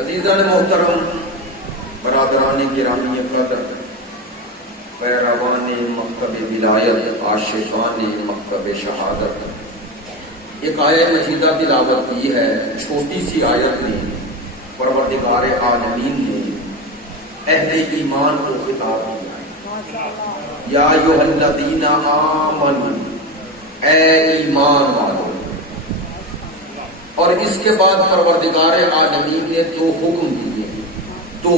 عزیزان محترم، برادران گرامی قدر، پیروان مکتب ولایت، عاشقان مکتب شہادت، ایک آیت مجیدہ تلاوت کی ہے۔ چھوٹی سی آیت میں پروردگار عالمین نے اہل ایمان کو خطاب کیا ہے، یا ایھا الذین آمنوا، اے ایمان والو۔ اور اس کے بعد پروردگار عالمین نے دو حکم دیے، دو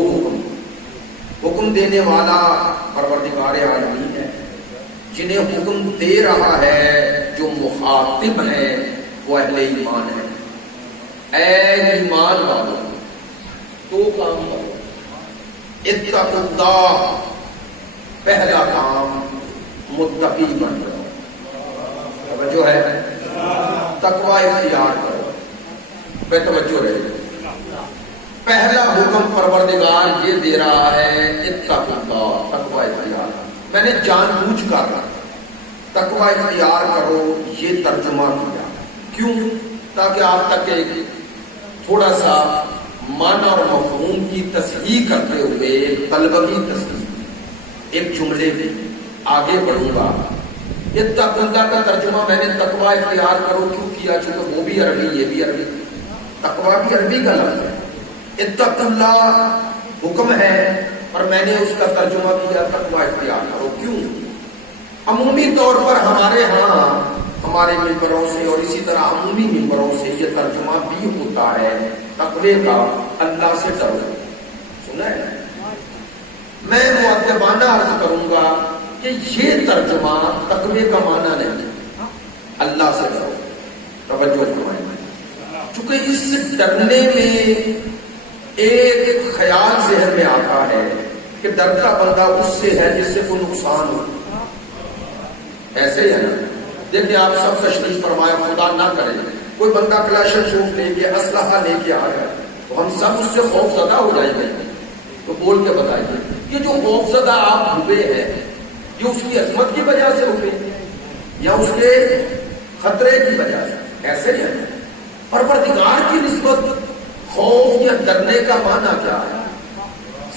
حکم دینے والا پروردگار عالمین ہے، جنہیں حکم دے رہا ہے جو مخاطب ہے وہ اہل ایمان ہے۔ اے ایمان والو، دو کام کرو۔ اتقوا اللہ، پہلا کام متقی بن جاؤ، توجہ ہے، تقوی اختیار کرو، بے توجہ رہے۔ پہلا حکم پروردگار یہ دے رہا ہے، اتقوا اللہ، تقوی اختیار۔ میں نے جان بوجھ کر تقوی اختیار کرو یہ ترجمہ کیا، کیوں؟ تاکہ آپ تک ایک تھوڑا سا معنی اور مفہوم کی تصحیح کرتے ہوئے ایک طلبگی تصحیح ایک جملے میں آگے بڑھوں گا۔ اتقوا اللہ کا ترجمہ میں نے تقوی اختیار کرو کیوں کیا؟ چونکہ وہ بھی عربی، یہ بھی عربی، تقوی بھی عربی کا لفظ ہے۔ اتقوا اللہ حکم ہے اور میں نے اس کا ترجمہ کیا تقوی اختیار کرو، کیوں؟ عمومی طور پر ہمارے ہاں ہمارے ممبروں سے اور اسی طرح عمومی ممبروں سے یہ ترجمہ بھی ہوتا ہے تقوی کا، اللہ سے ڈرو۔ سنا ہے؟ میں مؤدبانہ عرض کروں گا کہ یہ ترجمہ تقوی کا معنی نہیں، اللہ سے ڈرو۔ توجہ فرمائیں، چونکہ اس ڈرنے میں ایک خیال ذہن میں آتا ہے کہ ڈرتا بندہ اس سے ہے جس سے کوئی نقصان ہو، ایسے ہی ہے نا؟ دیکھیں آپ سب تشریف فرمایا، خدا نہ کرے کوئی بندہ کلاشن شوٹ لے کے اسلحہ لے کے آ گیا تو ہم سب اس سے خوف زدہ ہو جائیں گے۔ تو بول کے بتائیے، یہ جو خوف زدہ آپ ہوئے ہیں یہ اس کی عظمت کی وجہ سے ہوئے یا اس کے خطرے کی وجہ سے؟ ایسے ہی ہے۔ پروردگار کی نسبت خوف یا ڈرنے کا معنی کیا ہے؟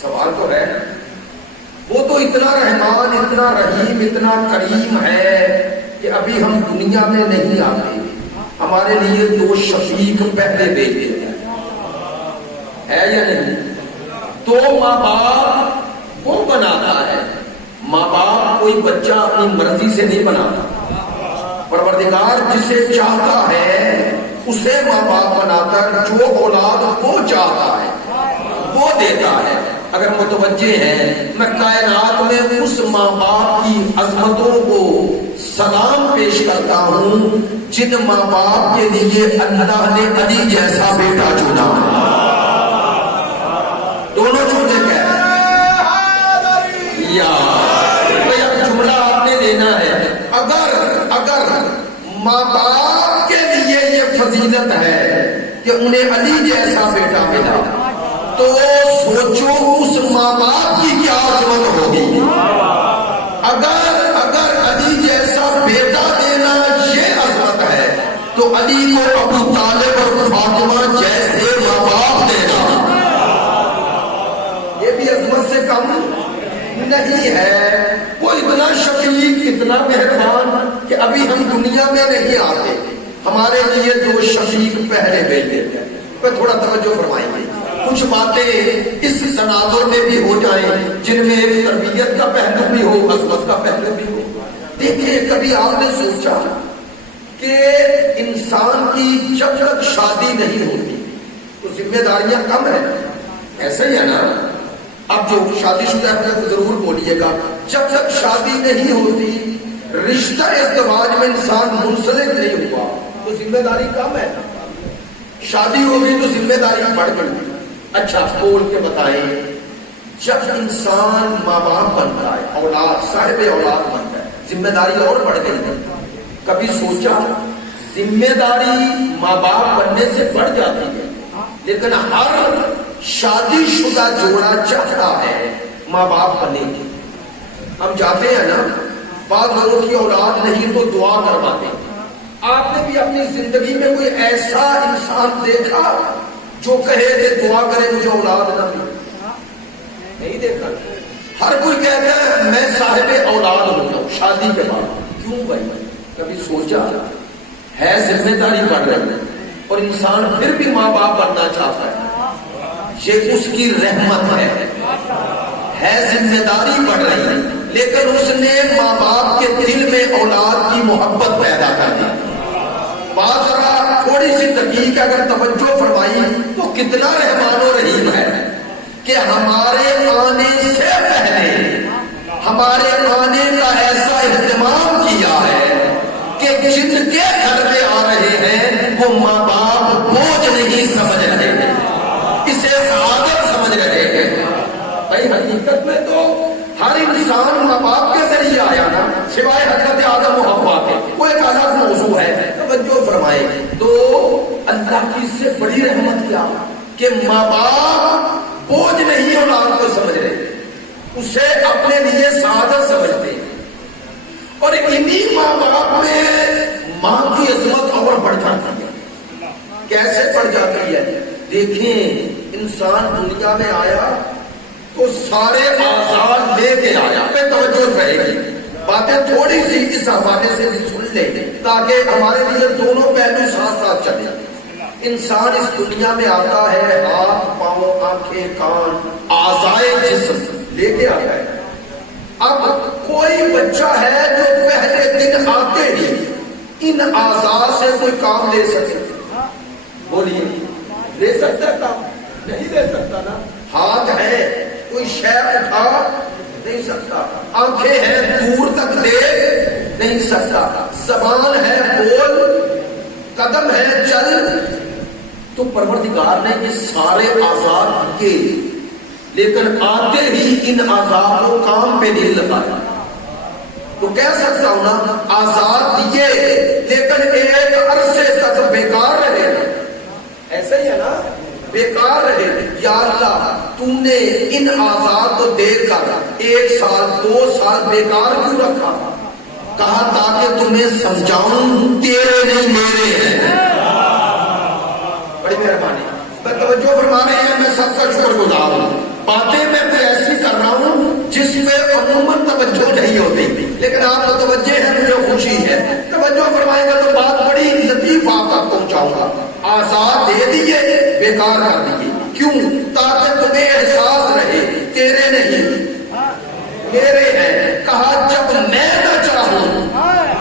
سوال تو ہے۔ وہ تو اتنا رحمان، اتنا رحیم، اتنا کریم ہے کہ ابھی ہم دنیا میں نہیں آتے، ہمارے لیے دو شفیق پہلے بھیج دیتے ہیں، ہے یا نہیں؟ تو ماں باپ وہ بناتا ہے، ماں باپ کوئی بچہ اپنی مرضی سے نہیں بناتا، پروردگار جسے چاہتا ہے اسے ماں باپ بناتا ہے، جو اولاد وہ چاہتا ہے وہ دیتا ہے۔ اگر متوجہ ہیں، میں کائنات میں اس ماں باپ کی عظمتوں کو سلام پیش کرتا ہوں جن ماں باپ کے لیے اللہ نے علی جیسا بیٹا چنا۔ دونوں چھوٹے کہہ یا جملہ آپ نے لینا ہے۔ اگر ماں باپ کے لیے یہ فضیلت ہے کہ انہیں علی جیسا بیٹا ملا تو سوچو اس ماں باپ کی کیا عظمت ہوگی۔ اگر علی جیسا بیٹا دینا یہ عظمت ہے تو علی کو ابو طالب اور فاطمہ جیسے ماں باپ دینا یہ بھی عظمت سے کم نہیں ہے۔ وہ اتنا شفیق، اتنا مہربان کہ ابھی ہم دنیا میں نہیں آتے، ہمارے لیے دو شفیق پہلے بھیج دیتے ہیں۔ پہ تھوڑا توجہ فرمائیں گے، کچھ باتیں اس تناظر میں بھی ہو جائیں جن میں ایک تربیت کا پہلو بھی ہو، عظمت کا پہلو بھی ہو۔ دیکھیں، کبھی آپ نے سوچا کہ انسان کی جب تک شادی نہیں ہوتی تو ذمہ داریاں کم ہیں، ایسا ہی ہے نا؟ اب جو شادی شدہ ہے ضرور بولیے گا، جب تک شادی نہیں ہوتی، رشتہ ازدواج میں انسان منسلک نہیں ہوا تو ذمہ داری کم ہے۔ شادی ہوگی تو ذمہ داری بڑھ گئی۔ اچھا بول کے بتائیں، جب انسان ماں باپ بنتا ہے، اولاد صاحب اولاد بنتا ہے، ذمہ داری اور بڑھ گئی۔ کبھی سوچا ذمہ داری ماں باپ بننے سے بڑھ جاتی ہے، لیکن ہر شادی شدہ جوڑا چاہتا ہے ماں باپ بننے کی۔ ہم جاتے ہیں نا، بعض لوگوں کی اولاد نہیں تو دعا کرواتے ہیں۔ آپ نے بھی اپنی زندگی میں کوئی ایسا انسان دیکھا جو کہے کہ دعا کرے مجھے اولاد نہ ملے، نہیں دیکھا۔ ہر کوئی کہتا ہے میں صاحب اولاد ہو جاؤں شادی کے بعد، کیوں بھائی؟ کبھی سوچا ہے ذمہ داری پڑ رہی ہے اور انسان پھر بھی ماں باپ بننا چاہتا ہے، یہ اس کی رحمت ہے ذمہ داری پڑ رہی ہے، لیکن اس نے ماں باپ کے دل میں اولاد کی محبت پیدا کر دی۔ بات ذرا تھوڑی سی تحقیق اگر توجہ فرمائی تو کتنا رحمان و رحیم ہے کہ ہمارے آنے سے پہلے ہمارے آنے کا ایسا اہتمام کیا ہے کہ جن کے گھر میں آ رہے ہیں وہ ماں باپ بوجھ نہیں سمجھ رہے ہیں، اسے سعادت سمجھ رہے ہیں۔ بھائی حقیقت میں تو ہر انسان ماں باپ کے ذریعے آیا نا، سوائے حضرت آدم و حوا کے، وہ ایک الگ موضوع ہے، توجہ فرمائے۔ تو اللہ کی اس سے بڑی رحمت کیا کہ ماں باپ بوجھ نہیں اولاد کو سمجھ رہے، اسے اپنے لیے سعادت سمجھتے ہیں، اور انہی ماں باپ میں ماں کی عظمت اور بڑھ جاتی ہے۔ کیسے بڑھ جاتی ہے؟ دیکھیں انسان دنیا میں آیا تو سارے آزاد لے کے آیا، پہ توجہ رہے گی، باتیں تھوڑی سی اس حوالے سے بھی سن لیں تاکہ ہمارے لیے دونوں پہلو ساتھ ساتھ چلیں۔ انسان اس دنیا میں آتا ہے، ہاتھ پاؤں آنکھیں کان اعضائے جسم لے کے آتا ہے۔ اب کوئی بچہ ہے جو پہلے دن آتے ہی ان اعضاء سے کوئی کام لے سکے؟ بولیے، لے سکتا کام؟ نہیں لے سکتا نا۔ ہاتھ ہے، کوئی شے اٹھا نہیں سکتا، آنکھیں ہیں دور تک دیکھ نہیں سکتا، زبان ہے بول، قدم ہے چل۔ تو پروردگار نے یہ سارے اعضاء دیے، لیکن آتے ہی ان اعضاء کو کام پہ نہیں لگایا۔ تو کہہ سکتا ہوں نا اعضاء دیے لیکن ایک عرصے تک بیکار رہے، ایسا ہی ہے نا، بیکار رہے۔ یا اللہ تو نے ان اعضاء کو دے کر 1 سال 2 سال بیکار کیوں رکھا؟ کہا تاکہ تمہیں سمجھاؤں تیرے نہیں میرے ہیں۔ بڑی مہربانی، میں توجہ فرما رہے ہیں، میں سب کا شکر گزار ہوں۔ باتیں میں کوئی ایسی کر رہا ہوں جس میں عموماً توجہ نہیں ہوتی، لیکن آپ متوجہ ہیں، مجھے خوشی ہے۔ توجہ فرمائیں گا تو بات بڑی لطیف آپ تک پہنچاؤں گا۔ آزاد دے دیے، بیکار کر دیے، کیوں؟ تاکہ تمہیں احساس رہے تیرے نہیں میرے ہیں۔ کہا جب میں نہ چاہوں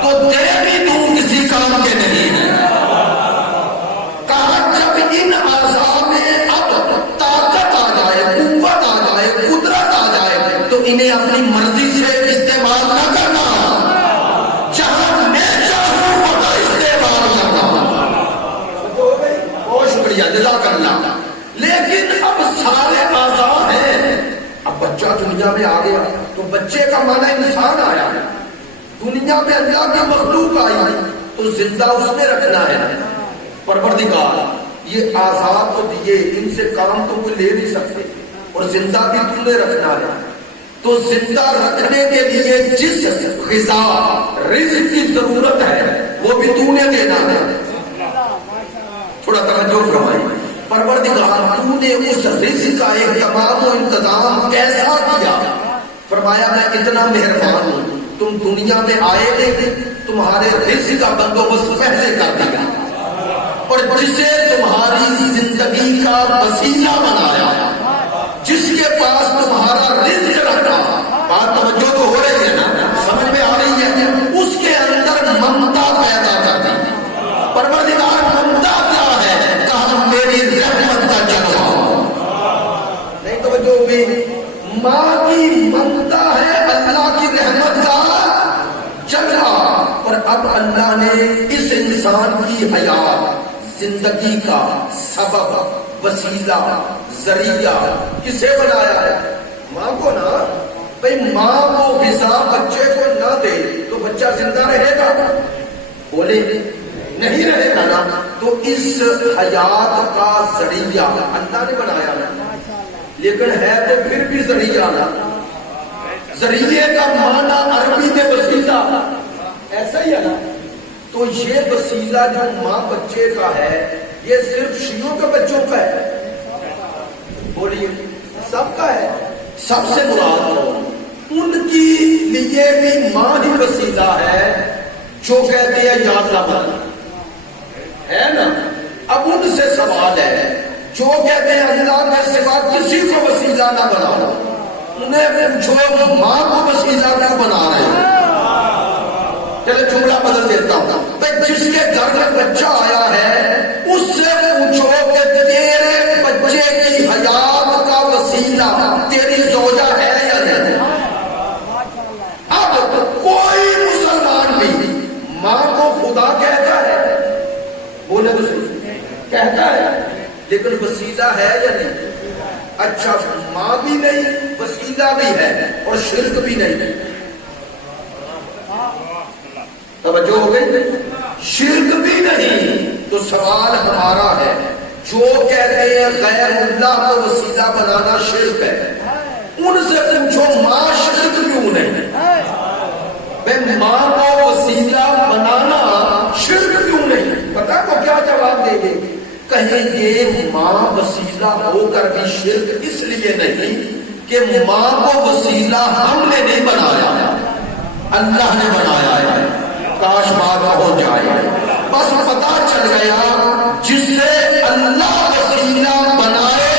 تو دے بھی دوں کسی کام کے نہیں ہے۔ کہا جب ان اعضاء میں اب طاقت آ جائے، قوت آ جائے، قدرت آ جائے تو انہیں اپنی مرضی سے استعمال نہ کرنا، جہاں میں چاہوں وہاں استعمال کرنا۔ بہت شکریہ، جزاک اللہ۔ لیکن اب سارے اعضاء ہیں، اب بچہ دنیا میں آ گیا تو بچے کا معنی انسان آیا ہے، دنیا میں اللہ کی مخلوق آئی تو زندہ اس میں رکھنا ہے۔ پروردگار یہ اعضاء تو دیے، ان سے کام تو کوئی لے نہیں سکتے، اور زندہ بھی تم نے رکھنا ہے، تو زندہ رکھنے کے لیے جس غذا رزق کی ضرورت ہے وہ بھی تو نے دینا ہے۔ تھوڑا توجہ فرمائیں، پروردگار تو نے اس رزق کا اہتمام و انتظام کیسا کیا؟ فرمایا میں اتنا مہربان ہوں، تم دنیا میں آئے نہیں، تمہارے رزق کا بندوبست پہلے کر دیا، اور جسے تمہاری زندگی کا وسیلہ بنایا، جس کے پاس تمہارا رزق رکھا، بات توجہ تو ہو رہی ہے نا، سمجھ میں آ رہی ہے؟ اس کے اندر ممتا پیدا کر دی۔ پروردگار ممتا کیا ہے؟ کہا میری رحمت کا جلوہ۔ نہیں توجہ ہوگی، ماں کی ممتا ہے اللہ کی رحمت کا جلوہ، اور اب اللہ نے اس انسان کی حیات، زندگی کا سبب، وسیلہ، ذریعہ کسے بنایا ہے؟ ماں کو نا۔ بھئی ماں کو غذا بچے کو نہ دے تو بچہ زندہ رہے گا؟ بولے نہیں رہے گا نا۔ تو اس حیات کا ذریعہ اللہ نے بنایا نا، لیکن ہے تو پھر بھی ذریعہ نا۔ ذریعے کا معنی عربی میں وسیلہ، ایسا ہی ہے نا۔ تو یہ وسیلہ جو ماں بچے کا ہے یہ صرف شیعوں کے بچوں کا ہے؟ سب سے مراد ہو ان کی لیے بھی ماں ہی وسیلہ ہے جو کہتے ہیں یا اللہ بنا ہے نا. اب ان سے سوال ہے جو کہتے ہیں اللہ کے سوا کسی کو وسیلہ نہ بناؤ, انہیں پوچھو ماں کو وسیلہ نہ بنا رہے ہیں. چلے جملہ بدل دیتا ہوں, جس کے گھر میں بچہ آیا ہے اس سے پوچھو کہ تیرے بچے کی حیات کا وسیلہ تیری زوجہ ہے یا نہیں. اب کوئی مسلمان بھی ماں کو خدا کہتا ہے, بولے کہتا ہے, لیکن وسیلہ ہے یا نہیں. اچھا ماں بھی نہیں وسیلہ بھی ہے اور شرک بھی نہیں. توجہ ہو گئی, شرک بھی نہیں. تو سوال ہمارا ہے جو کہتے ہیں غیر اللہ کو وسیلہ بنانا شرک ہے, ان سے پوچھو ماں شرک کیوں نہیں. ماں کو وسیلہ بنانا شرک کیوں نہیں. پتا کو کیا جواب دے گے, کہیں یہ ماں وسیلہ ہو کر بھی شرک اس لیے نہیں کہ ماں کو وسیلہ ہم نے نہیں بنایا, اللہ نے بنایا ہے. کاش بات ہو جائے, بس پتا چل گیا جس سے اللہ وسیلہ بنائے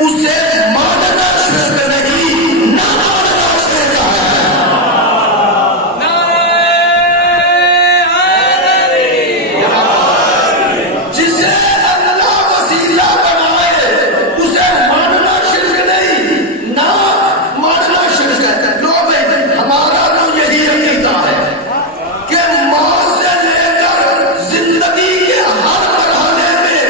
اسے ماننا شرک نہیں, نہ ماننا شرک ہے. جسے اللہ وسیلہ بنائے اسے ماننا شرک نہیں, نہ ماننا شرک ہے. لو بھائی ہمارا تو یہی عقیدہ ہے کہ ماں سے لے کر زندگی کے ہر مرحلے میں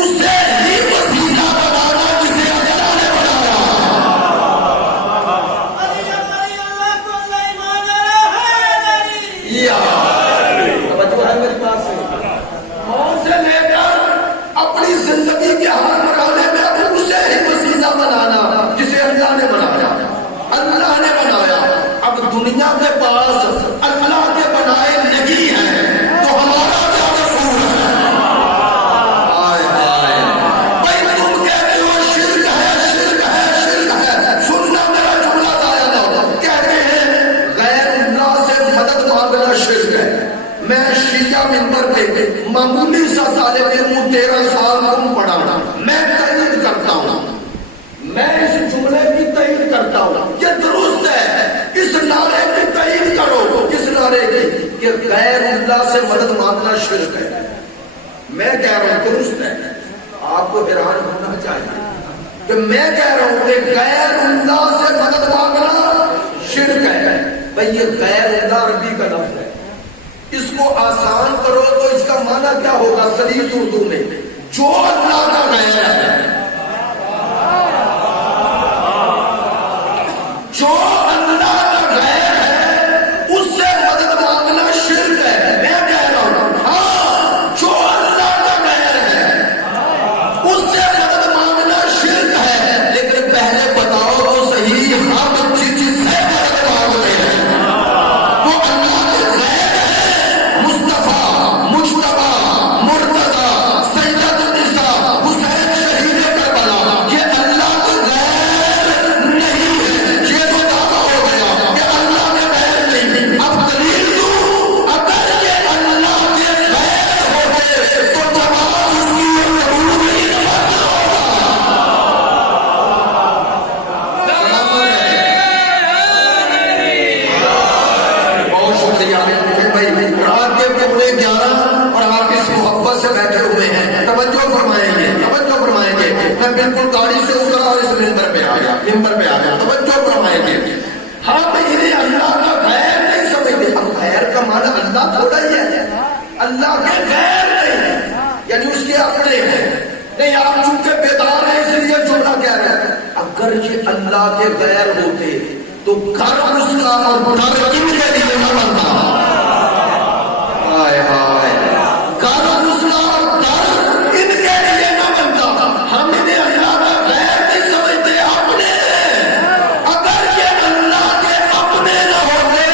اسے ہی وسیلہ بنانا جسے اللہ نے بنایا. توجہ ہے میری بات سے, ماں سے لے کر اپنی زندگی کے ہر مرحلے میں اسے ہی وسیلہ بنانا جسے اللہ نے بنایا. اللہ نے بنایا. اب دنیا کے پاس اللہ کے بنائے نہیں ہیں تو ہمارا کیا قصور ہے. ہائے ہائے بھائی تم کہتے ہو شرک ہے شرک ہے شرک ہے, سننا میرا جملہ ضائع نہ ہو. کہتے ہیں غیر اللہ سے مدد مانگنا شرک ہے. میں شیعہ منبر پہ معمولی سا طالب علم 13 سال کم پڑھا, میں تائید کرتا ہوں, میں اس جملے کی تائید کرتا ہوں, یہ درست ہے. اس نعرے کی تائید کرو, اس نعرے کی کہ غیر اللہ سے مدد مانگنا شرک ہے. میں کہہ رہا ہوں درست ہے. آپ کو حیران ہونا چاہیے کہ میں کہہ رہا ہوں کہ غیر اللہ سے مدد مانگنا شرک ہے. بھئی یہ غیر اللہ عربی کا لفظ ہے, اس کو آسان کرو تو اس کا معنی کیا ہوگا سلیس اردو میں, جو اللہ کا غیر ہے, جو اللہ کا غیر ہے اس سے مدد مانگنا شرک ہے. میں کہہ رہا ہوں ہاں جو اللہ کا غیر ہے اس سے مدد مانگنا شرک ہے, لیکن پہلے بتاؤ تو صحیح ہم جس سے مدد مانگ رہے ہیں وہ اللہ کے غیر ہے. مصطفیٰ, مجتبیٰ, مرتضیٰ, سید النساء, حسین شہید کربلا, یہ اللہ کے غیر نہیں ہے. یہ تو دعویٰ ہو گیا کہ اللہ کے غیر نہیں. اب دلیل دوں, اگر یہ اللہ کے غیر ہوتے تو جواب اس کی قبول نہیں ہوتا. بہت شکریہ بھائی, رات کے پورے 11 اور آپ اس محبت سے بیٹھے ہوئے ہیں. توجہ فرمائیں گے, توجہ فرمائیں گے. میں بالکل گاڑی سے اترا اور اس منبر پہ آ گیا, منبر پہ آ گیا. توجہ فرمائیں گے. ہم انہیں اللہ کا غیر نہیں سمجھتے. اب غیر کا معنی اللہ تھوڑا ہی ہے, اللہ کے غیر نہیں یعنی اس کے اپنے ہیں نہیں. آپ چونکہ بیدار ہیں اس لیے جملہ کہہ رہے ہیں. اگر یہ اللہ کے غیر ہوتے تو گھر اس کا اور گھر ان کے لیے نہ بنتا. ہائے ہائے, گھر اس کا اور گھر ان کے لیے نہ بنتا. ہم انہیں اللہ کا غیر نہیں سمجھتے, اپنے. اگر یہ اللہ کے اپنے نہ ہوتے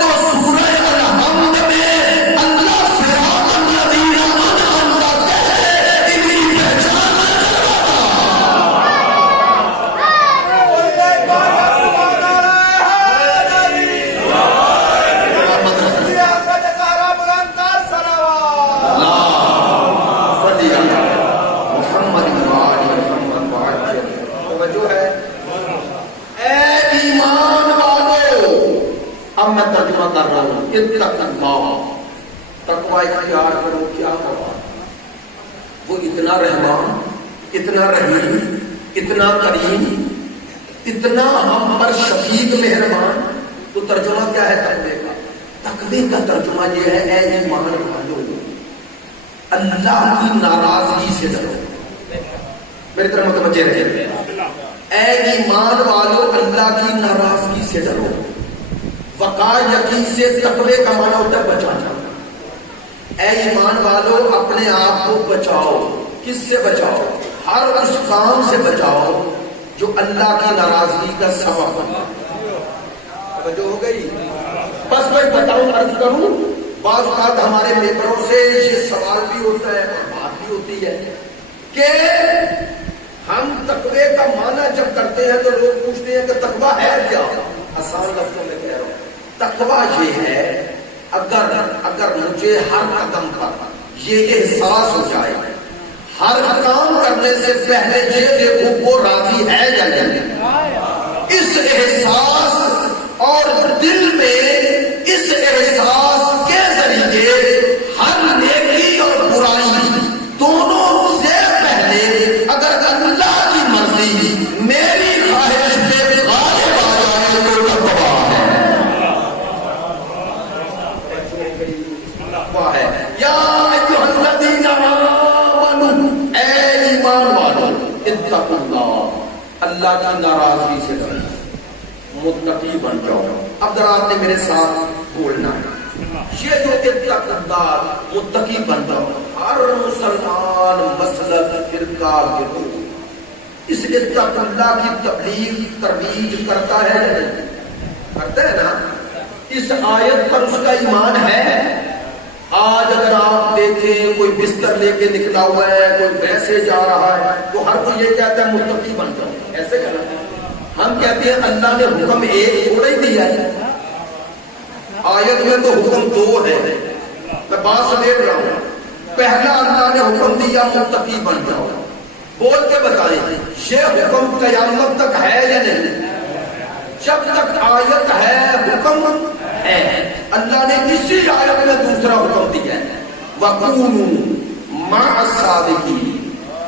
تو سورہ الحمد میں اللہ صراط الذین انعمت کہتے انہیں پہچان نہ چلتا. ترجمہ کر رہا ہوں، اتق اللہ، تقوی اختیار کرو. کیا ہوا؟ وہ اتنا رحمان، اتنا رحیم، اتنا کریم، اتنا ہم پر شفیق مہربان. تو ترجمہ کیا ہے تقوی کا؟ تقوی کا ترجمہ یہ ہے اے ایمان والو اللہ کی ناراضگی سے ڈرو. میری طرح متوجہ رہے، اے ایمان والو اللہ کی ناراضگی سے ڈرو. وقار یقین سے تقوی کا معنی ہوتا ہے بچانا. اے ایمان والو اپنے آپ کو بچاؤ. کس سے بچاؤ؟ ہر اس کام سے بچاؤ جو اللہ کی ناراضگی کا سبب بنا. جو ہو گئی بس میں بتاؤں، عرض کروں. بعض اوقات ہمارے لیبروں سے یہ سوال بھی ہوتا ہے اور بات بھی ہوتی ہے کہ ہم تقوی کا معنی جب کرتے ہیں تو لوگ پوچھتے ہیں کہ تقوی ہے کیا؟ آسان لفظوں میں کہہ رہا ہوں، تقوی یہ ہے اگر مجھے ہر قدم پر یہ احساس ہو جائے، ہر کام کرنے سے پہلے یہ دیکھو وہ راضی ہے یا نہیں. اس احساس اور دل میں اس احساس کے ذریعے ہر نیکی اور برائی دونوں سے پہلے اگر اللہ کی مرضی میری خواہش پہ غالب آ جائے تو تقویٰ ہے. یا ایھا الذین آمنوا، اے ایمان والو اتقوا اللہ، اللہ کی ناراضگی سے ڈرو، متقی بن جاؤ. اب ذرا آپ نے میرے ساتھ بولنا ہے، یہ جو اتقوا اللہ متقی بن جاؤ، ہر مسلمان مسلک فرقہ گروہ اس اتقوا اللہ کی تبلیغ ترویج کرتا ہے یا نہیں؟ کرتا ہے نا. اس آیت پر اس کا ایمان ہے. آج اگر آپ دیکھیں کوئی بستر لے کے نکلا ہوا ہے، کوئی ویسے جا رہا ہے تو ہر کوئی یہ کہتا ہے متقی بن جاؤ. ایسے کرنا ہے. ہم کہتے ہیں اللہ نے حکم ایک تھوڑا ہی دیا ہے، آیت میں تو حکم دو ہے. میں بات سمیٹ رہا ہوں. پہلا اللہ نے حکم دیا متقی بن جاؤ. بول کے بتائیں یہ حکم قیامت تک ہے یا نہیں؟ جب تک آیت ہے حکم ہے. اللہ نے اسی آیت میں دوسرا حکم دیا ہے، وَكُونُوا مَعَ الصَّادِقِينَ،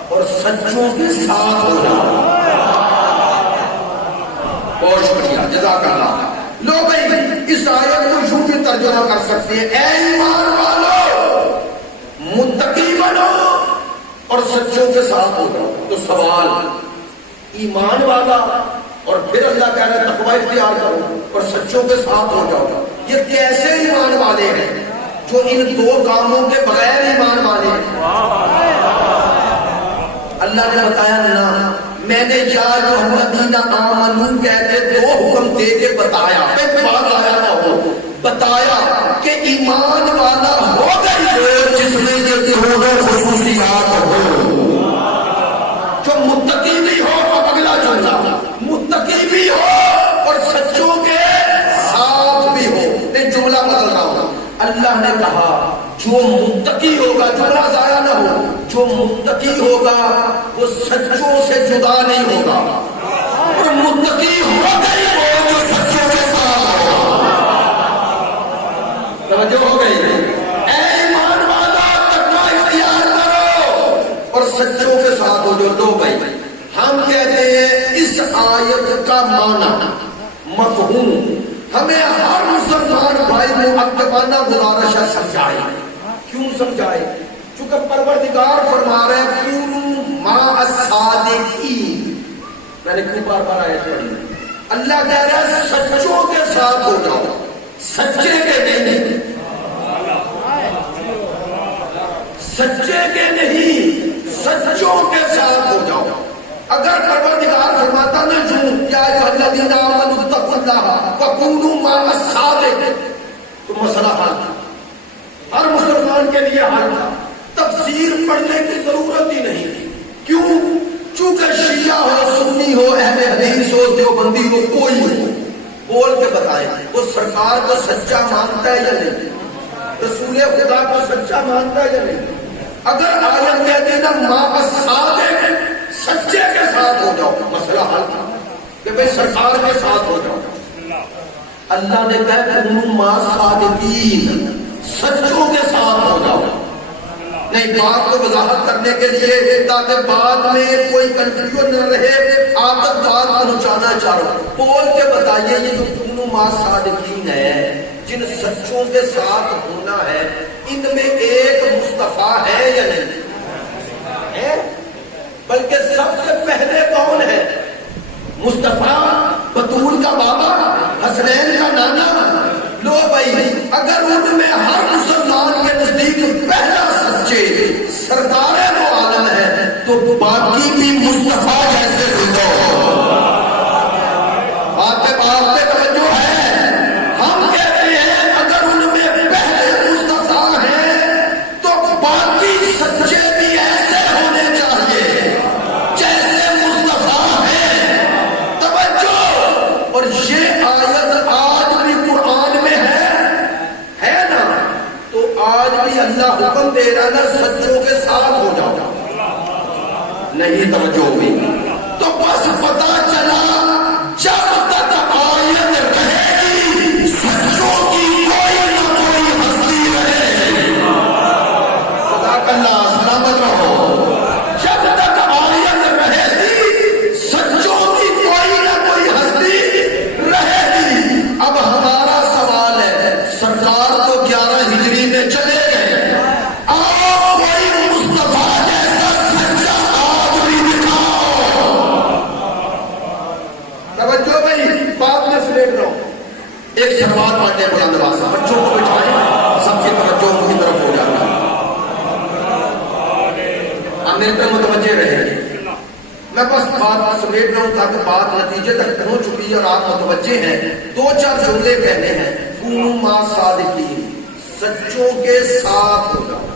اور سچوں کے ساتھ ہو جاؤ. بہت شکریہ، جزاک اللہ. لو بھائی اس آیت کو یوں بھی ترجمہ کر سکتے ہیں، اے ایمان والو متقی بنو اور سچوں کے ساتھ ہو جاؤ. تو سوال، ایمان والا اور پھر اللہ کہہ رہا ہے تقوی اختیار کرو اور سچوں کے ساتھ ہو جاؤ. یہ کیسے ایمان والے ہیں جو ان دو کاموں کے بغیر ایمان والے ہیں؟ اللہ نے بتایا نا، میں نے یا الذین آمنوا کہہ کے دو حکم دے کے بتایا، بات آیا نہ ہو، بتایا کہ ایمان والا ہوگا ہی جس میں یہ دونوں خصوصیات ہو. جو متقی بھی ہو، اب اگلا جملہ، متقی بھی ہو اور سچوں کے ساتھ بھی ہو. ایک جملہ بدل رہا ہوں. اللہ نے کہا جو متقی ہوگا، جملہ ضائع نہ ہو، جو متقی ہوگا وہ سچوں سے جدا نہیں ہوگا، اور متقی ہوگا ہی وہ جو سچوں کے ساتھ ہوگا. توجہ ہو گئی؟ اے ایمان والا تقوی اختیار کرو اور سچوں کے ساتھ ہو جو. دو بھائی ہم کہتے ہیں اس آیت کا معنی مفہوم ہمیں ہر مسلمان بھائی مؤدبانہ گزارش ہے سمجھائے. کیوں سمجھائے؟ چونکہ پروردگار فرما رہے ہیں کونوا مع الصادقین. میں نے کیوں بار بار آیت پڑھی؟ اللہ کہہ رہا ہے سچوں کے ساتھ ہو جاؤ، سچے کے نہیں، سچے کے نہیں، سچوں کے ساتھ ہو جاؤ. اگر پروردگار فرماتا نا جو یا ایھا الذین آمنوا اتقوا اللہ وکونوا مع الصادقین تو مسئلہ حل تھا، ہر مسلمان کے لیے حل تھا. تفسیر پڑھنے کی ضرورت ہی نہیں تھی. کیوں؟ چونکہ شیعہ ہو، سنی ہو، اہل حدیث ہو، دیوبندی ہو، کوئی ہو، بول کے بتائیں وہ سرکار کو سچا مانتا ہے یا نہیں، رسول خدا کو سچا مانتا ہے یا نہیں. اگر آیت کہتے نا مع الصادق، سچے کے ساتھ ہو جاؤ، مسئلہ حل تھا کہ بھئی سرکار کے ساتھ ہو جاؤ. اللہ نے کہا کونوا مع صادقین، سچوں کے ساتھ ہو جاؤ. نہیں، بات کو وضاحت کرنے کے لیے تاکہ بعد میں کوئی کنفیوژن نہ رہے، آپ تک بات پہنچانا چاہ رہا ہوں. بول کے بتائیے یہ جو کونوا مع صادقین ہے، جن سچوں کے ساتھ ہونا ہے، ان میں ایک مصطفیٰ ہے یا نہیں ہے؟ بلکہ سب سے پہلے کون ہے؟ مصطفیٰ، بطول کا بابا، حسنین کا نانا. لو بھائی، اگر ان میں ہر مسلمان کے نزدیک پہلا سچے سردار دو عالم ہے تو باقی بھی مصطفیٰ جیسے زندہ ہو. بات پہ توجہ ہے. ہم کہتے ہیں اگر ان میں پہلے مصطفیٰ ہیں تو باقی سچے بھی ایسے ہونے چاہیے جیسے مصطفیٰ ہیں. توجہ. اور یہ آیت آج بھی قرآن میں ہے نا؟ تو آج بھی اللہ حکم دے رہا نا سچوں کے ساتھ ہو جاؤ. نہیں توجہ ہوئی تو بس پتا چلا جب تک آیت رہے گی سچوں کی کوئی نہ کوئی ہستی رہے گی. صدق اللہ. سلامت رہو. جب تک آیت رہے گی سچوں کی کوئی نہ کوئی ہستی رہے گی. اب ہمارا سوال ہے، سرکار تو 11 ہجری میں چلے گئے، آؤ کوئی مصطفیٰ جیسا سچا آدمی دکھاؤ. توجہ بھائی، بات میں سمیٹ رہا ہوں. ایک سوال پڑھنے بلند آواز سے بچوں کو بٹھائیں، سب کی توجہ کی طرف ہو جاتا ہے. آپ میرے پر متوجہ رہیں گے. میں بس بات سمیٹ رہا ہوں تاکہ بات نتیجے تک پہنچ چکی ہے اور آپ متوجہ ہیں. 2-4 جملے کہنے ہیں. کونوا مع صادقین، سچوں کے ساتھ ہو جاؤ.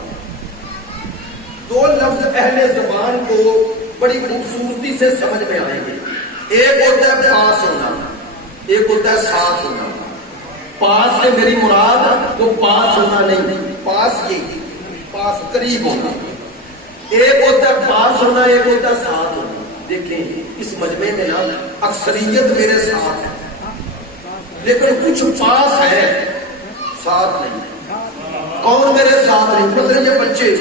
2 لفظ اہل زبان کو بڑی خوبصورتی سے سمجھ میں آئیں گے. ایک ہوتا ہے پاس ہونا، ایک ہوتا ہے ساتھ ہونا. پاس سے میری مراد وہ پاس ہونا نہیں، پاس یہ پاس قریب ہونا. ایک ہوتا ہے پاس ہونا، ایک ہوتا ہے ساتھ ہونا. دیکھیں اس مجمع میں نا اکثریت میرے ساتھ ہے، لیکن کچھ پاس ہے ساتھ نہیں. کون میرے ساتھ نہیں؟ مثلا یہ بچے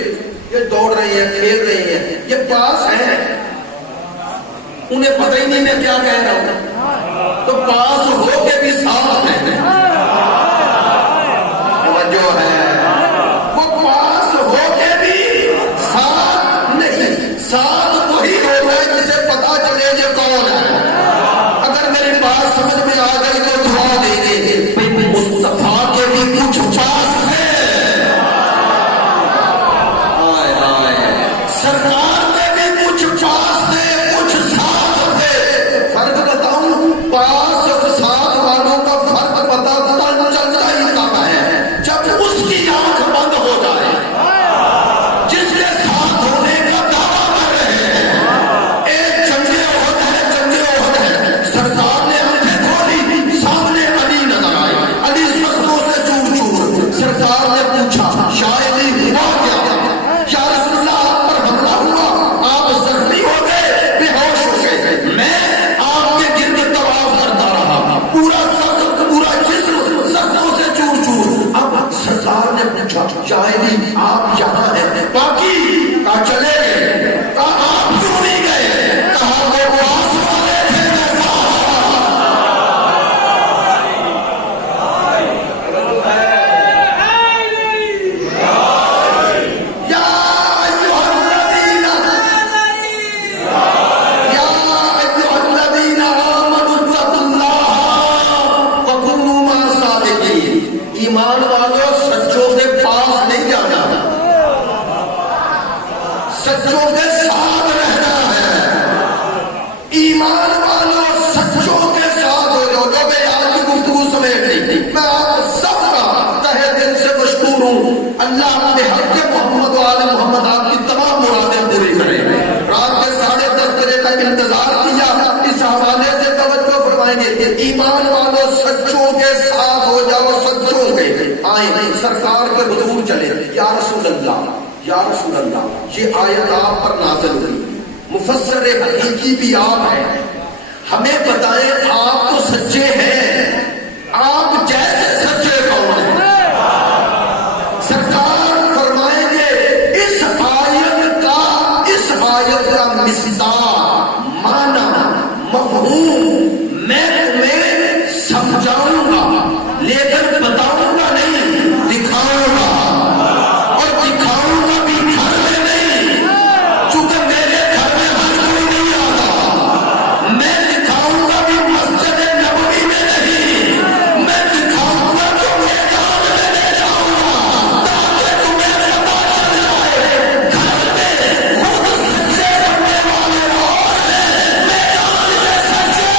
یہ دوڑ رہے ہیں، کھیل رہے ہیں، یہ پاس ہیں، انہیں پتہ ہی نہیں میں کیا کہہ رہا ہوں. تو پاس ہو کے بھی ساتھ ہیں. توجہ ہے. وہ پاس ہو کے بھی ساتھ نہیں. ساتھ وہی ہوگا جسے پتا چلے یہ کون ہے. اگر میری بات سمجھ میں آ گئی تو دعا دے دے. مصطفیٰ کے بھی کچھ پاس ہے، سرکار کے بھی کچھ پاس تھے، کچھ ساتھ تھے. فرق بتاؤں، پاس اور ساتھ والوں کا فرق پتا چلتا ہی کب ہے جب اس کی آنکھ بند ہو جائے. جس کے ساتھ ہونے کا دعویٰ کر رہے ہیں، ایک چنگے عہد ہے. سرکار نے آنکھیں کھولی، سامنے علی نظر آئے. علی زخموں سے چور چور. سرکار نے پوچھا شاید ہی ہوا کیا؟ یا رسول اللہ آپ پر حملہ ہوا، آپ زخمی ہو گئے، بے ہوش ہو گئے. میں آپ کے گرد طواف کرتا رہا، پورا جسم زخموں سے چور چور. اب سرکار نے پوچھا شاید ہی آپ یہاں ہیں؟ باقی کہا چلے گئے. کہا آپ کیوں نہیں گئے؟ کہا وہ پاس والے تھے میں ساتھ یا ایھا الذین آمنوا اتقوا اللہ وکونوا مع الصادقین. ایمان والوں سچوں کے پاس نہیں جانا، سچوں کے ساتھ رہنا ہے. ایمان والوں سچوں کے ساتھ ہو جاؤ. جو میں آج کی گفتگو سمیٹ لی، میں آپ سب کا تہہ دل سے مشکور ہوں. اللہ اپنے حق محمد و آل محمد آپ کی تمام مرادیں پوری کرے. رات کے 10:30 بجے تک انتظار کیا. اس حوالے سے توجہ فرمائیں گے. ایمان والوں سچوں کے ساتھ ہو جاؤ. سچوں کے آئیں سرکار کے حضور چلے. یا رسول اللہ، یا رسول اللہ، یہ آیت آپ پر نازل ہوئی. مفسر حقیقی بھی آپ ہیں، ہمیں بتائیں آپ تو سچے ہیں، آپ جیسے سچے کون ہیں؟ سرکار فرمائیں گے اس آیت کا مصداق معنی مفہوم میں تمہیں سمجھاؤں گا لیکن بتاؤں گا نہیں، دکھاؤں گا، اور دکھاؤں گا بھی گھر میں نہیں، چونکہ میرے گھر میں ہر کوئی نہیں آتا، میں دکھاؤں گا بھی مسجد نبوی میں نہیں، میں دکھاؤں گا تو میدان میں لے جاؤں گا تاکہ تمہیں پتا چل جائے گھر میں خود سچے بننے والے اور ہیں، میدان میں سچے۔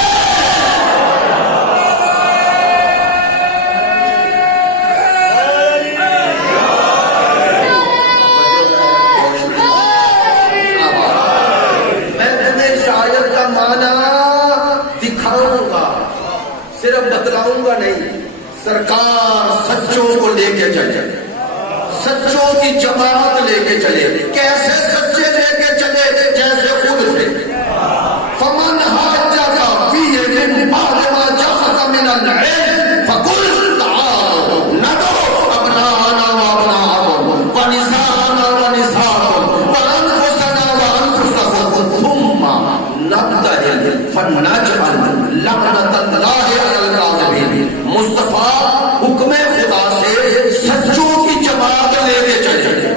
میں تمہیں اس آیت کا معنی دکھاؤں گا، صرف بتلاؤں گا نہیں۔ سرکار سچوں کو لے کے چلے، سچوں کی جماعت لے کے چلے۔ کیسے سچے لے کے چلے؟ جیسے خود تھے۔ فمن حاجک فیہ من بعد ما جاءک من العلم فقل تعالوا ندعو ابناءنا وابناءکم ونساءنا ونساءکم وانفسنا وانفسکم ثم نبتہل فنجعل لعنۃ اللہ علی الکاذبین۔ مصطفیٰ حکم خدا سے سچوں کی جماعت لے کے چلے،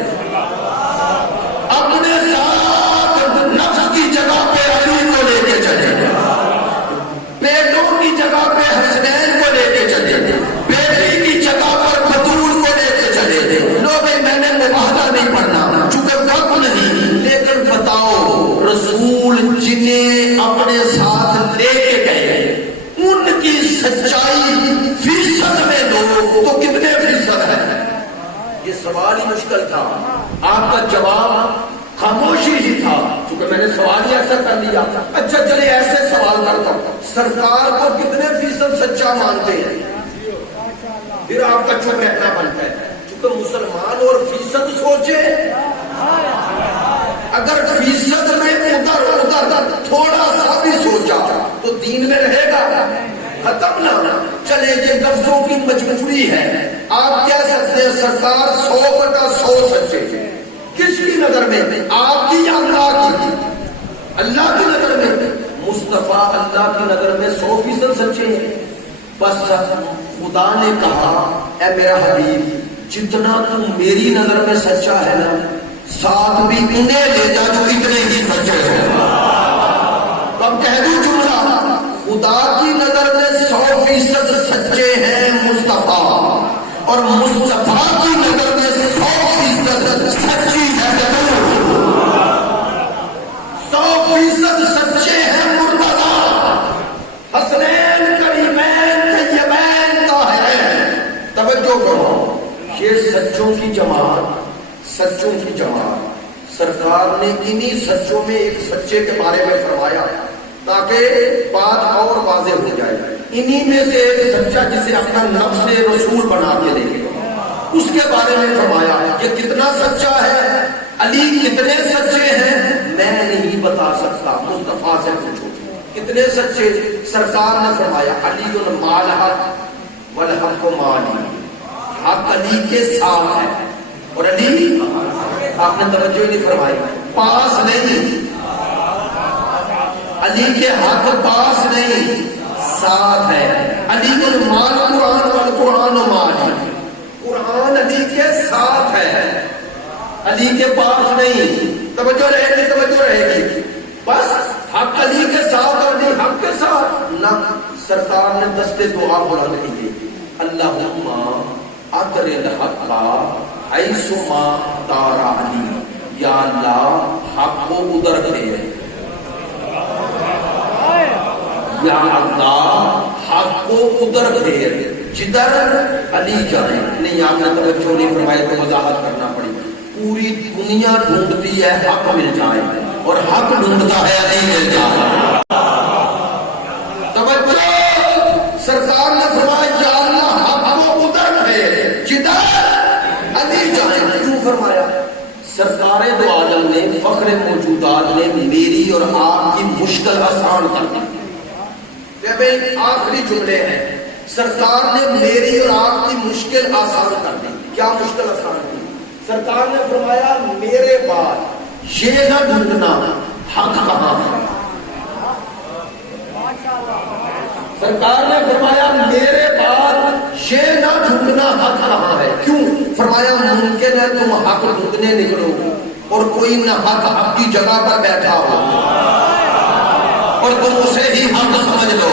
اپنے ساتھ نفس کی جگہ پہ علی کو لے کے چلے، بیٹوں کی جگہ پہ حسنین کو لے کے چلے، بیٹی کی جگہ پر بطول کو لے کے چلے۔ لو بھائی میں نے معاہدہ نہیں پڑھنا چونکہ وقت نہیں، لیکن بتاؤ رسول جنہیں اپنے ساتھ لے کے گئے ان کی سچائی فیصد میں دو تو کتنے فیصد ہے؟ یہ سوال ہی مشکل تھا، آپ کا جواب خاموشی ہی تھا، چونکہ میں نے سوال ہی ایسا کر لیا۔ اچھا چلے ایسے سوال کرتا ہوں، سرکار کو کتنے فیصد سچا مانتے ہیں؟ پھر آپ کا چپ رہنا بنتا ہے، چونکہ مسلمان اور فیصد سوچے، اگر فیصد میں ادھر تھوڑا سا بھی سوچا تو دین میں رہے گا، ختم نہ ہونا۔ چلے یہ لفظوں کی مجبوری ہے، آپ کہہ سکتے ہیں سرکار 100/100 سچے، کس کی نظر میں؟ آپ کی یا اللہ کی؟ اللہ کی نظر میں۔ مصطفیٰ اللہ کی نظر میں 100% سچے ہیں۔ بس خدا نے کہا اے میرا حبیب جتنا تم میری نظر میں سچا ہے نا، ساتھ بھی انہیں لے جا جو اتنے ہی سچے ہیں۔ اب کہہ دوں جملہ، خدا کی نظر میں 100% سچے ہیں مصطفیٰ، اور مصطفیٰ کی نظر میں 100% سچی ہے رسول، 100% سچے ہیں مرتضیٰ، حسنین کریمین طیبین طاہرین۔ توجہ کرو، یہ سچوں کی جماعت، سچوں کی جماعت، سرکار نے انہی سچوں میں ایک سچے کے بارے میں فرمایا تاکہ بات اور واضح ہو جائے۔ انہی میں سے ایک سچا جسے اپنا نفس رسول بنا کے دیکھے، اس کے بارے میں فرمایا یہ کتنا سچا ہے، علی کتنے سچے ہیں میں نہیں بتا سکتا، مصطفیٰ سے پوچھو کتنے سچے۔ سرکار نے فرمایا علی المال حق والحق مالی، حق علی کے ساتھ ہے، اور علی آپ نے توجہ نہیں فرمائی، پاس نہیں، علی کے حق پاس نہیں ساتھ ہے۔ علی المال قرآن والقرآن مالی، قرآن علی کے ساتھ ہے، علی کے پاس نہیں۔ توجہ رہے گی، توجہ رہے گی، بس حق علی کے ساتھ اور علی حق کے ساتھ نہ۔ سرکار نے دستے دعا بلند کیے، اللہم اطر الحق حیث ما دار علی، یا اللہ حق کو ادھر پھیر، یا اللہ حق کو ادھر پھیر جدھر علی جائے۔ نہیں آپ نے توجہ نہیں فرمائی تو وضاحت کرنا پڑی۔ پوری دنیا ڈھونڈتی ہے حق مل جائے، اور حق ڈھونڈتا ہے علی مل جائے۔ توجہ، سرکار نے فرمایا یا اللہ حق کو ادھر پھیر جدھر علی جائے۔ کیوں فرمایا؟ سرکار دو عالم نے، فخر موجودات نے میری اور آپ کی مشکل آسان کر دی۔ آخری جملے ہیں، سرکار نے میری اور آپ کی مشکل آسان کر دی. کیا مشکل آسان کی؟ سرکار نے فرمایا میرے بعد یہ نہ ڈھونڈنا حق کہاں ہے. سرکار نے فرمایا میرے بعد یہ نہ ڈھونڈنا حق کہاں ہے. کیوں؟ فرمایا ممکن ہے تم حق ڈھونڈنے نکلو اور کوئی نہ حق کی جگہ پر بیٹھا ہو اور تم اسے ہی حق سمجھ لو.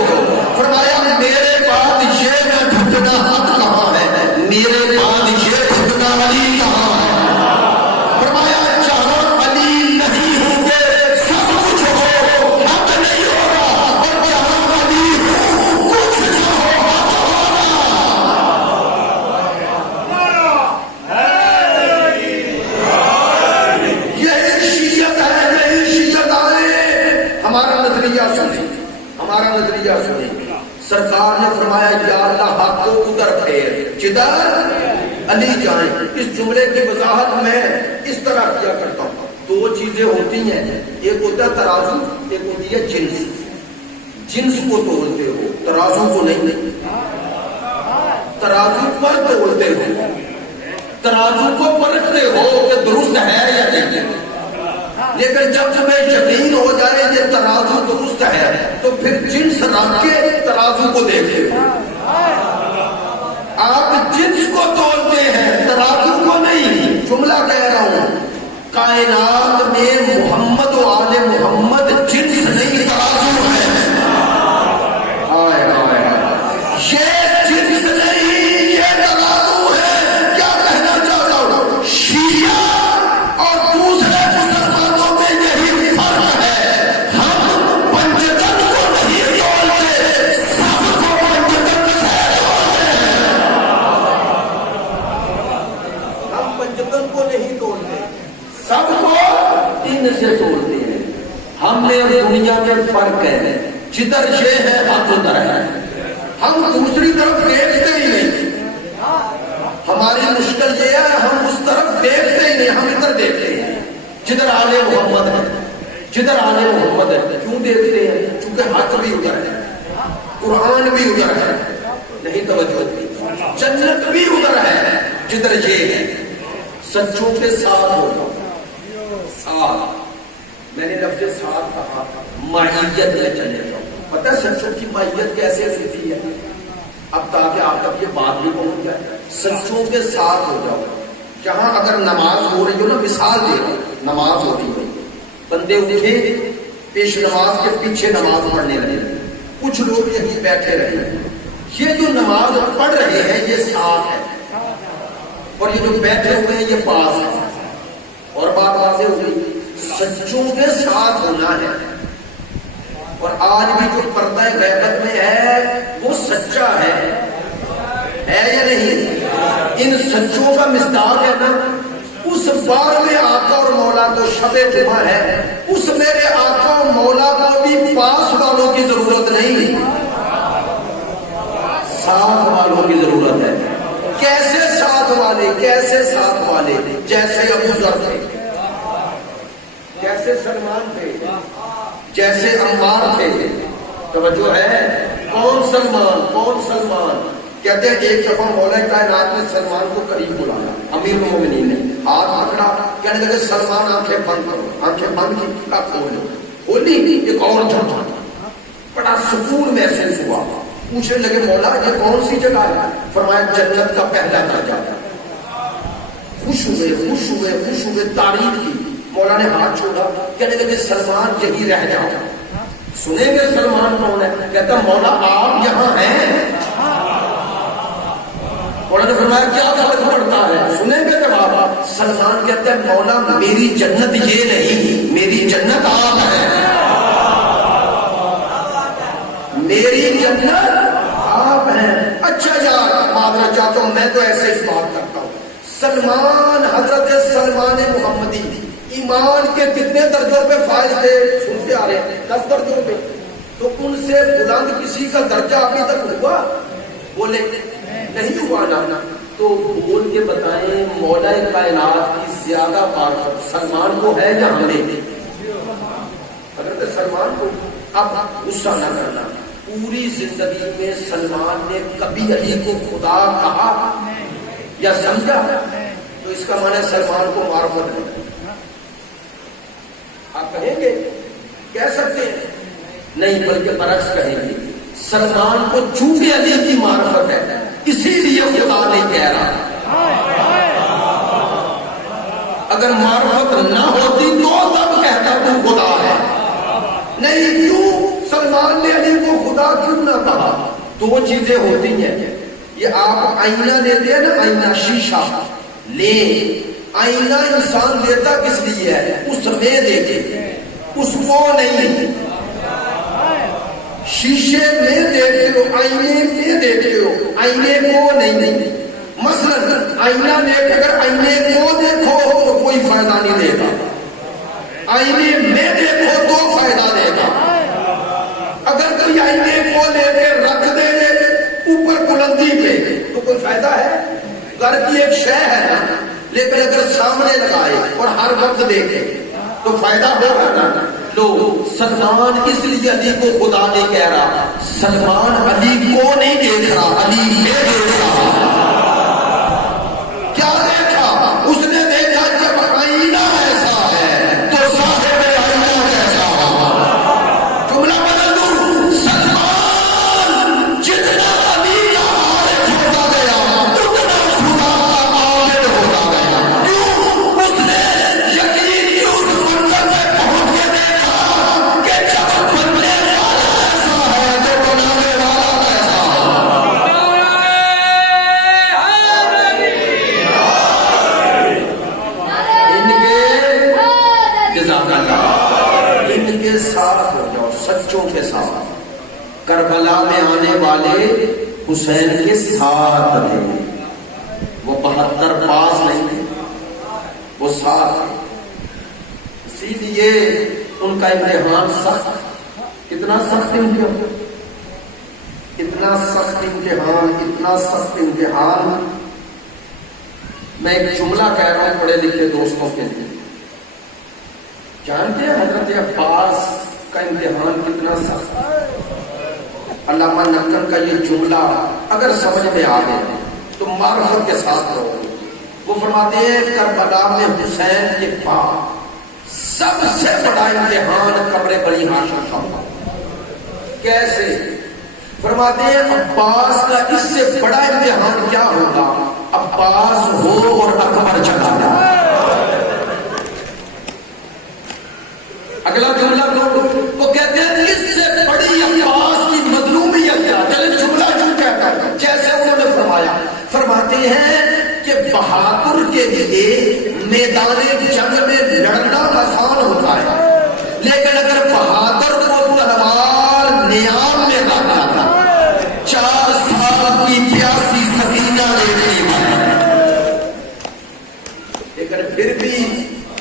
فرمایا میرے بعد یہ نہ ڈھونڈنا حق کہاں ہے، میرے بعد یہ ڈھونڈنا علی کہاں ہے. فرمایا جہاں علی نہیں ہوں گے سب کچھ ہو حق نہیں ہوگا، اور جہاں علی ہوں کچھ نہ ہو حق ہوگا. یہی شیعت ہے، یہی شیعت آئے. ہمارا نظریہ سنیں، ہمارا نظریہ سنیں. سرکار نے فرمایا یا اللہ حق کو ادھر پھیر جدھر علی جائیں. اس جملے کی وضاحت میں اس طرح کیا کرتا ہوں. دو چیزیں ہوتی ہیں، ایک ہوتا ہے ترازو، ایک ہوتی ہے جنس. جنس کو تولتے ہو، ترازو کو نہیں. ترازو پر تولتے ہو، ترازو کو پرکھتے ہو کہ درست ہے یا نہیں. لیکن جب تمہیں یقین ہو جائے یہ ترازو درست ہے تو پھر جنس رکھ کے ترازو کو دیکھتے ہو. آپ جنس کو تولتے ہیں، ترازو کو نہیں. جملہ کہہ رہا ہوں، کائنات میں محمد و آل محمد جنس نہیں ترازو ہے. یہ جنس نہیں، یہ ترازو ہے. کیا کہنا چاہتا ہوں؟ شیعہ اور دوسرے مسلمانوں میں یہی فرق ہے. ہم پنجتن کو نہیں تولتے، سب کو پنجتن سے تولتے ہیں. ہم پنجتن کو نہیں تولتے، سب کو ان سے تولتے ہیں. ہم نے دنیا میں فرق ہے، جدھر یہ ہے حق ادھر ہے. ہم دوسری طرف دیکھتے ہی نہیں. ہماری مشکل یہ ہے ہم اس طرف دیکھتے ہی نہیں، ہم ادھر دیکھتے ہیں جدھر آل محمد ہے، جدھر آل محمد ہے. کیوں دیکھتے ہیں؟ چونکہ حق بھی ادھر ہے، قرآن بھی ادھر ہے. نہیں توجہ دی. جنت بھی ادھر ہے جدھر یہ ہے. سچوں کے ساتھ ہوگا. ساتھ میں نے لفظ ساتھ کہا، معیت میں چلے جاؤ. پتہ ہے سچوں کی معیت کیسے ہوتی ہے؟ اب تاکہ آپ تک یہ بات بھی پہنچ جائے. سچوں کے ساتھ ہو جاؤ. جہاں اگر نماز ہو رہی ہو نا، مثال دے رہا ہوں، نماز ہوتی ہے، بندے اٹھے پیش نماز کے پیچھے نماز پڑھنے لگے، کچھ لوگ یہیں بیٹھے رہے. یہ جو نماز پڑھ رہے ہیں یہ ساتھ ہے، اور یہ جو بیٹھے ہوئے ہیں یہ پاس ہے. اور بات واضح ہو گئی. سچوں کے ساتھ ہونا ہے. اور آج بھی جو پردہ غیبت میں ہے وہ سچا ہے یا نہیں؟ ان سچوں کا مصداق ہے نا. اس بار میں آقا اور مولا کو شب جمعہ ہے، اس میرے آقا اور مولا کو بھی پاس والوں کی ضرورت نہیں، ساتھ والوں کی ضرورت ہے. کیسے ساتھ والے؟ کیسے ساتھ والے؟ جیسے ابو ذر تھے، جیسے سلمان تھے، جیسے عمار تھے. توجہ ہے؟ کون سلمان؟ کون سلمان؟ کہتے ہیں ایک دفعہ مولا کائنات نے سلمان کو قریب بلایا، امیر المومنین نے ہاتھ پکڑا، کہنے لگے سلمان آنکھیں بند کرو. آنکھیں بند کی، کا کھولو. کھولی، ایک اور جھٹکا. بڑا سکون محسوس ہوا. پوچھنے لگے مولا یہ کون سی جگہ ہے؟ فرمایا جنت کا پہلا درجہ. خوش ہوئے، خوش ہوئے، خوش ہوئے. تعریف کی. مولا نے ہاتھ چھوڑا، کہنے لگے سلمان یہی رہ جاؤ. سنیں گے سلمان کون ہے؟ کہتا مولا آپ یہاں ہیں. مولا نے فرمایا کیا فرق پڑتا ہے؟ سنیں گے جواب. سلمان کہتا ہے مولا میری جنت یہ نہیں، میری جنت آپ ہے. میری جنت آپ ہیں. اچھا یار معذرت چاہتا ہوں، میں تو ایسے ہی بات کرتا ہوں. سلمان، حضرت سلمان محمدی ایمان کے کتنے درجوں پہ فائز تھے؟ سنتے آ رہے ہیں 10 درجوں پہ. تو ان سے بلند کسی کا درجہ ابھی تک ہوا؟ بولے نہیں ہوا نا. تو بول کے بتائیں مولا کائنات کی زیادہ بات سلمان کو ہے یا ہمیں؟ حضرت سلمان کو. اب غصہ نہ کرنا، پوری زندگی میں سلمان نے کبھی علی کو خدا کہا یا سمجھا؟ تو اس کا معنی سلمان کو معرفت نہیں. آپ کہیں گے، کہہ سکتے ہیں نہیں، بلکہ برعکس کہیں گے سلمان کو چونکہ علی کی معرفت ہے اسی لیے خدا نہیں کہہ رہا. اگر معرفت نہ ہوتی تو تب کہتا تو خدا ہے. نہیں، کیوں سلمان نے علی کو خدا کیوں نہ کہا؟ دو چیزیں ہوتی ہیں. یہ آپ آئینہ دیتے ہیں نا، آئینہ شیشہ لے، آئینہ انسان دیتا کس لیے ہے؟ اس میں دیکھے، اس کو نہیں. شیشے میں دیکھتے ہو، آئینے میں دیکھتے ہو، آئینے کو نہیں. مثلا آئینہ دیکھ اگر آئینے کو دیکھو تو کوئی فائدہ نہیں دے گا، آئینے میں دیکھو تو فائدہ دے گا. اگر کوئی آئینے کو لے کے رکھ دے اوپر بلندی پہ تو کوئی فائدہ ہے؟ گھر کی ایک شے ہے نا، لیکن اگر سامنے لگائے اور ہر وقت دیکھے تو فائدہ ہوگا نا. لو، سلمان اس لیے علی کو خدا نہیں کہہ رہا، سلمان علی کو نہیں دیکھ رہا، علی میں دیکھ رہا. کیا دیکھا؟ اس نے دیکھا جب آئینہ ایسا ہے تو صاحب آئینہ کیسا ہوگا. جملہ بدل دوں، سلمان جتنا علی کا عارف ہوتا گیا اتنا خدا کا عامل ہوتا گیا. کیوں؟ اس نے یقین کی اس منزل میں پہنچ کے دیکھا کہ جب بننے والا ایسا ہے تو بنانے والا کیسا ہوگا. ان کے ساتھ ہو جاؤ، سچوں کے ساتھ. کربلا میں آنے والے حسین کے ساتھ تھے، وہ 72 پاس نہیں تھے، وہ ساتھ تھے. اسی لیے ان کا امتحان سخت، کتنا سخت امتحان، اتنا سخت امتحان، اتنا سخت امتحان. میں ایک جملہ کہہ رہا ہوں پڑھے لکھے دوستوں کے لیے. جانتے ہیں حضرت عباس کا امتحان کتنا سخت ہے؟ علامہ نقل کا یہ جملہ اگر سمجھ میں آ گئے تو معرفت کے ساتھ رہو. وہ فرماتے ہیں کربلا میں حسین کے بعد سب سے بڑا امتحان قبر بنی ہاشم کا ہوگا. کیسے؟ فرماتے ہیں عباس کا اس سے بڑا امتحان کیا ہوگا؟ عباس ہو اور اکبر چلا جائے. اگلا جملہ وہ کہتے ہیں اس سے بڑی عباس کی مظلومیت کیا. چلے جملہ کیوں کہتا ہے؟ جیسے انہوں نے فرمایا، فرماتے ہیں کہ بہادر کے لیے میدان جنگ میں لڑنا آسان ہوتا ہے، لیکن اگر بہادر کو تلوار نیام میں رکھ جاتا 4 سال کی پیاسی سکینہ لینے والا، لیکن پھر بھی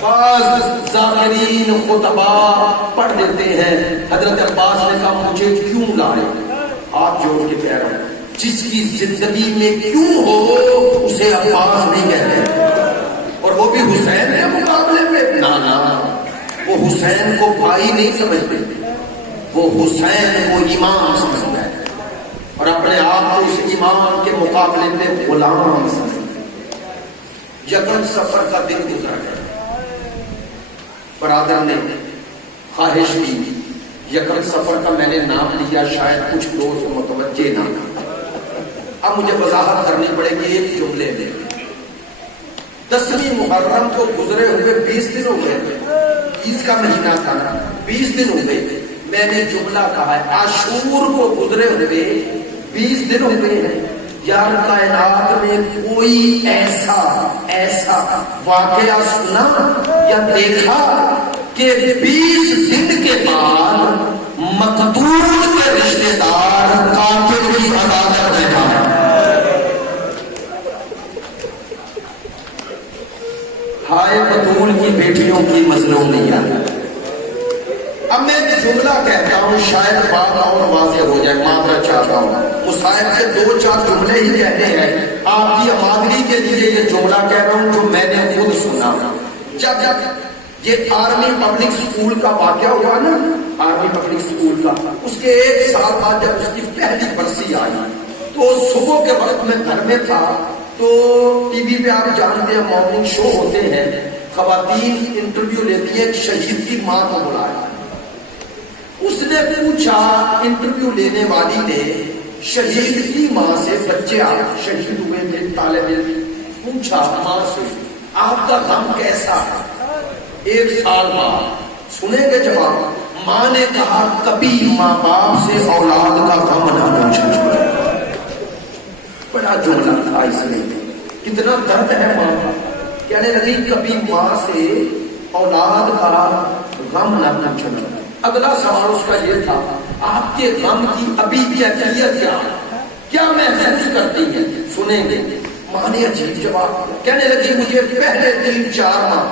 بعض ذاکرین خطبہ پڑھ دیتے ہیں حضرت عباس نے کہا مجھے کیوں لائے؟ ہاتھ جوڑ کے کہہ رہا ہوں جس کی زندگی میں کیوں ہو اسے عباس نہیں کہتے. اور وہ بھی حسین کے مقابلے میں نانا، وہ حسین کو بھائی نہیں سمجھتے، وہ حسین کو امام سمجھتا ہے اور اپنے آپ کو اس امام کے مقابلے میں غلام سمجھتا ہے. یکم سفر کا دن گزر گیا، برادر نے خواہش کی یکم سفر کا میں نے نام لیا، شاید کچھ دوست متوجہ نہ کریں. اب مجھے وضاحت کرنی پڑے گی ایک جملے میں. 10ویں محرم کو گزرے ہوئے 20 دن ہو گئے، 20 کا مہینہ تھا، 20 دن ہو گئے. میں نے جملہ کہا ہے عاشور کو گزرے ہوئے 20 دن ہو گئے ہیں. یار کائنات میں کوئی ایسا واقعہ سنا یا دیکھا کہ 20 دن کے بعد مقتول کے رشتے دار قاتل کی عدالت میں آئے؟ ہائے بطول کی بیٹیوں کی مظلومیت. اب میں جملہ کہتا ہوں شاید بات اور واضح ہو جائے، معذرت چاہتا ہوں. مصائب کے 2-4 جملے ہی کہتے ہیں، آپ کی آمادگی کے لیے یہ جملہ کہہ رہا ہوں جو میں نے خود سنا. جب یہ آرمی پبلک اسکول کا واقعہ ہوا نا، آرمی پبلک اسکول کا، اس کے 1 سال بعد جب اس کی پہلی برسی آئی تو صبح کے وقت میں گھر میں تھا، تو ٹی وی پہ آپ جانتے ہیں مارننگ شو ہوتے ہیں، خواتین انٹرویو لیتی ہیں، شہید کی ماں کو بلایا، اس نے پوچھا انٹرویو لینے والی نے شہید کی ماں سے، بچے آپ شہید ہوئے تھے طالب علم، پوچھا ماں سے آپ کا غم کیسا ہے 1 سال بعد، سنیں گے جواب؟ ماں نے کہا کبھی ماں باپ سے اولاد کا غم نہ پوچھنا۔ بڑا جملہ تھا اس میں، کتنا درد ہے ماں باپ، کہنے لگی کبھی ماں سے اولاد کا غم نہ پوچھنا۔ اگلا سوال اس کا یہ تھا آپ کے غم کی ابھی کیفیت کیا محسوس کرتی ہے؟ سنیں گے۔ ماں نے عجیب جواب، کہنے لگی مجھے پہلے 3-4 ماہ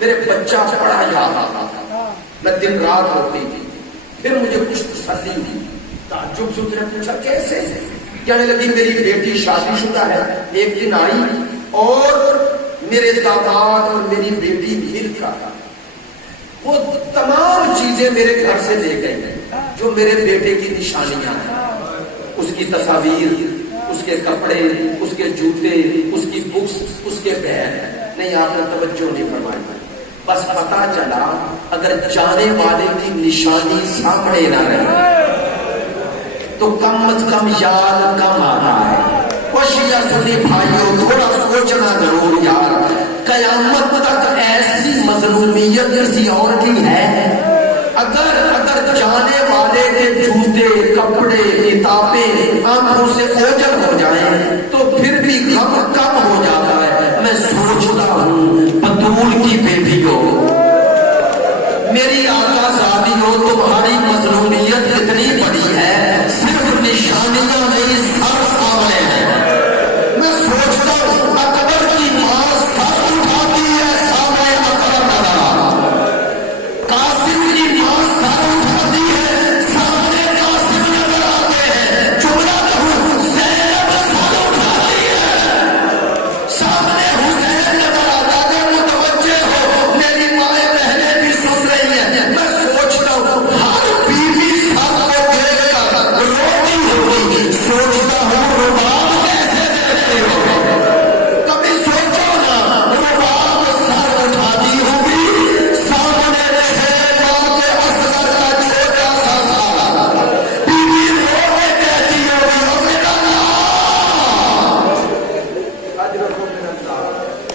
میرے بچہ پڑا یاد آتا تھا، میں دن رات روتی تھی، پھر مجھے کچھ تسلی ہوئی، تعجب سے نے پوچھا کیسے؟ کہنے لگی میری بیٹی شادی شدہ ہے، ایک دن آئی اور میرے داماد اور میری بیٹی مل کر وہ تمام چیزیں میرے گھر سے لے گئے جو میرے بیٹے کی نشانیاں ہیں، اس کی تصاویر، اس کے کپڑے، اس کے جوتے، اس کی بکس، اس کے بیگ۔ نہیں، آپ نے توجہ نہیں فرمائی، بس پتا چلا اگر جانے والے کی نشانی سامنے نہ رہے تو کم از کم یاد کم آتا ہے۔ کوشیا سنی بھائیوں، تھوڑا سوچنا ضرور یار، قیامت تک ایسی مظلومیت کسی اور کی ہے؟ اگر جانے والے کے جوتے، کپڑے، کتابیں آنکھوں سے اوجھل ہو جائیں تو پھر بھی غم کم ہو جاتا ہے۔ میں سوچتا ہوں بطول کی بیٹیوں، میری آقا زادیوں، تمہاری مظلومیت اتنی بڑی ہے صرف نشانیاں نہیں، سر سامنے ہے۔ میں سوچتا ہوں اکبر کی ماں سر اٹھاتی ہے، سامنے اکبر نظر آتا، قاسم کی ماں سر اٹھاتی ہے، سامنے قاسم نظر آتے ہیں، جملہ کہوں زینب سر اٹھاتی ہے، سامنے حسین نظر آتا ہے۔ متوجہ ہو، میری مائیں بہنیں بھی سن رہی ہیں، میں سوچتا ہوں ہر بیوی سر کو دیکھ کر روتی ہوگی، سوچتا ہوں رباب کیسے دیتے ہو؟ کبھی سوچو نا، رباب سر اٹھاتی ہوگی، سامنے چھ ماہ کے اصغر کا چھوٹا سا سارا، بیوی رو کے کہتی ہوگی او میرا نام۔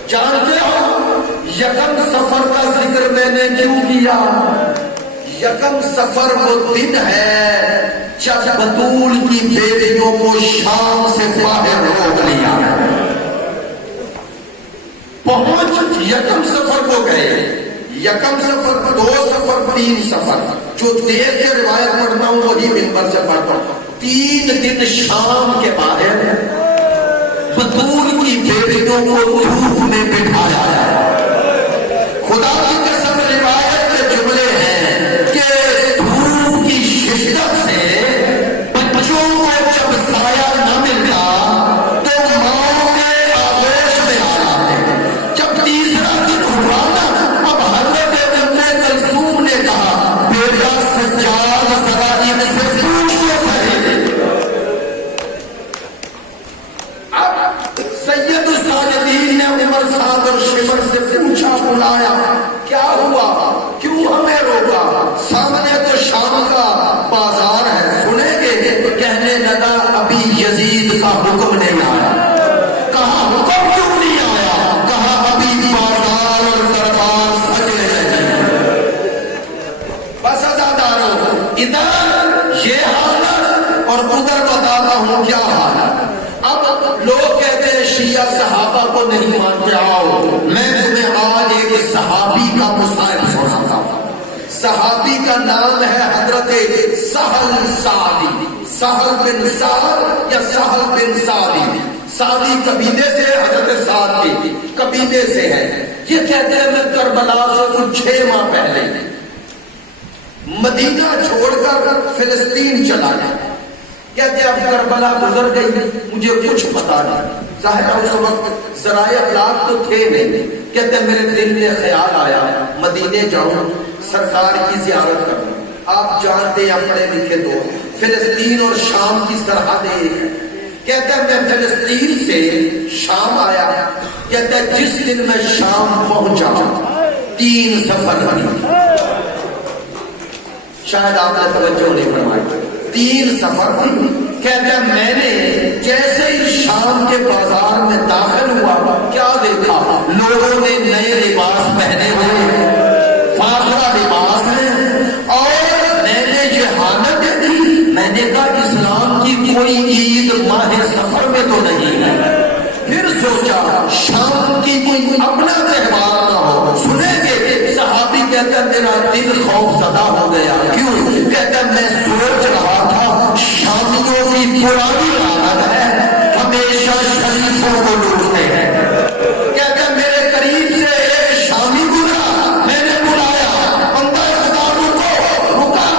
جانتے ہو یکم سفر کا ذکر میں نے کیوں کیا؟ یکم سفر وہ دن ہے جب بطول کی بیٹیوں کو شام سے باہر روک لیا، پہنچ یکم سفر کو گئے، یکم سفر، 2 سفر، 3 سفر، جو دیر کے روایت پڑھتا ہوں وہی منبر سے پڑھتا ہوں۔ 3 دن شام کے باہر بطول کی بیٹیوں کو دھوپ میں بٹھایا ہے۔ خدا کی قسم روایت کے جملے ہیں کہ دھوپ کی شدت سے بچوں کو جب سایہ نہ ملتا تو ماں کے آغوش میں آ جاتے۔ جب تیسرا دن ہوا نا، اب حضرت ام کلثوم نے کہا بیٹا سجاد ذرا ان سے پوچھ لو صحیح۔ اب سید الساجدین نے عمر صاحب اور شمر سے پوچھا، بلایا، کیا ہوا، کیوں ہمیں روکا؟ سامنے تو شام کا بازار ہے، سنیں گے۔ کہنے لگا ابھی یزید کا حکم نہیں آیا۔ کہا حکم کیوں نہیں آیا؟ کہا ابھی بازار اور دربار سجے نہیں۔ بس ادادارو، ادھر یہ حالت اور ادھر بتاتا ہوں کیا حالت۔ اب لوگ کہتے ہیں شیعہ صحابہ کو نہیں مانتے، آؤ میں تمہیں آج ایک صحابی کا مصائب سناتا ہوں۔ صحابی کا نام ہے حضرت سہل سعدی، سہل بن سعد یا سہل بن سعدی۔ سعدی قبیلے سے، حضرت سعد کے قبیلے سے ہے۔ یہ کہتے ہیں میں کربلا سے کچھ 6 ماہ پہلے مدینہ چھوڑ کر فلسطین چلا گیا۔ کہتے اب کربلا گزر گئی، مجھے کچھ پتا نہیں، ظاہر اس وقت ذرائع ابلاغ تو تھے نہیں. کہتے ہیں میرے دل میں خیال آیا مدینے جاؤں سرکار کی زیارت کروں. آپ جانتے ہیں پڑھے لکھے تو فلسطین اور شام کی سرحد ایک ہے. کہتے ہیں میں فلسطین سے شام آیا. کہتے ہیں جس دن میں شام پہنچا 3 سفر بنی. شاید آپ نے توجہ نہیں فرمائی. 3 سفر تھی. کہتے ہیں میں نے جیسے ہی شام کے بازار میں داخل ہوا کیا دیکھا لوگوں نے نئے لباس پہنے ہوئے فاخرہ لباس ہے. اور میں نے یہ حالت دیکھی. میں نے کہا اسلام کی کوئی عید ماہ سفر میں تو نہیں ہے. پھر سوچا شام کی کوئی اپنا تہوار نہ ہو. سنیں گے صحابی کہتا ہے میرا دل خوف زدہ ہو گیا. کیوں؟ کہتا ہے میں سوچ رہا تھا شامیوں کی پرانی عادت ہے ہمیشہ شریفوں کو لوٹتے ہیں. کہتا ہے میرے قریب سے ایک شامی گزرا. میں نے بلایا اندر رکا.